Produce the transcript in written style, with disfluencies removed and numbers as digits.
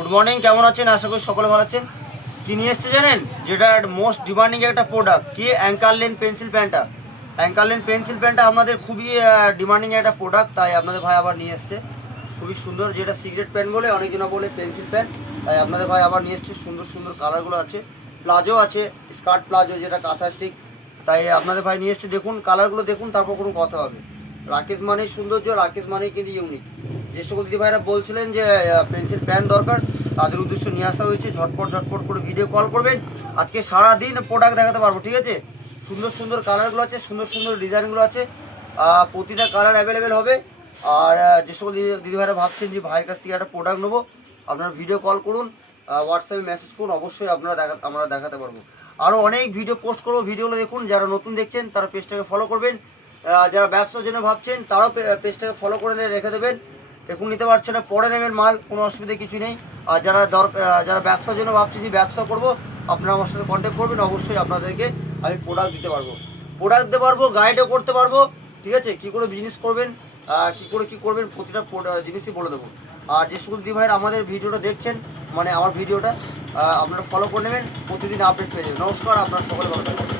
Good morning, কেমন আছেন? আশা করি সকলে ভালো আছেন। কি নিয়ে এসছে জানেন? যেটা মোস্ট ডিমান্ডিং একটা প্রোডাক্ট, কি অ্যাঙ্কার লেন্থ পেন্সিল প্যানটা। অ্যাঙ্কার লেন্থ পেন্সিল প্যানটা আপনাদের খুবই ডিমান্ডিং একটা প্রোডাক্ট, তাই আপনাদের ভাই আবার নিয়ে এসছে। খুবই সুন্দর, যেটা সিগারেট প্যান বলে, অনেকজন বলে পেন্সিল প্যান, তাই আপনাদের ভাই আবার নিয়ে এসছে। সুন্দর সুন্দর কালারগুলো আছে, প্লাজো আছে, স্কার্ট প্লাজো যেটা কাঁথা স্টিক, তাই আপনাদের ভাই নিয়ে এসছে। দেখুন কালারগুলো, দেখুন, তারপর কোনো কথা হবে। রাকেশ মানেই সৌন্দর্য, রাকেশ মানেই কিন্তু ইউনিক। যে সকল দিদি ভাইরা বলছিলেন যে পেন্সিল প্যান দরকার, তাদের উদ্দেশ্য নিয়ে আসা হয়েছে। ঝটপট ঝটপট করে ভিডিও কল করবেন, আজকে সারাদিন প্রোডাক্ট দেখাতে পারবো, ঠিক আছে? সুন্দর সুন্দর কালারগুলো আছে, সুন্দর সুন্দর ডিজাইনগুলো আছে, প্রতিটা কালার অ্যাভেলেবেল হবে। আর যে সকল দিদি ভাইরা ভাবছেন যে ভাইয়ের কাছ থেকে একটা প্রোডাক্ট নেবো, আপনারা ভিডিও কল করুন, হোয়াটসঅ্যাপে মেসেজ করুন, অবশ্যই আমরা দেখাতে পারবো। আরও অনেক ভিডিও পোস্ট করবো, ভিডিওগুলো দেখুন। যারা নতুন দেখছেন তারা পেজটাকে ফলো করবেন, যারা ব্যবসার জন্য ভাবছেন তারাও পেজটাকে ফলো করে রেখে দেবেন। এখন নিতে পারছে না, পরে নেবেন মাল, কোনো অসুবিধা কিছু নেই। আর যারা ব্যবসার জন্য ভাবছেন যে ব্যবসা করব, আপনারা আমার সাথে কন্ট্যাক্ট করবেন, অবশ্যই আপনাদেরকে আমি প্রোডাক্ট দিতে পারবো, গাইডও করতে পারবো, ঠিক আছে? কী করে বিজনেস করবেন, কী করবেন, প্রতিটা জিনিসই বলে দেবো। আর যে সকল দিদি ভাইয়ের আমাদের ভিডিওটা দেখছেন, মানে আমার ভিডিওটা আপনারা ফলো করে নেবেন, প্রতিদিন আপডেট পেয়ে যাবেন। নমস্কার, আপনারা সকলে ভালো থাকবেন।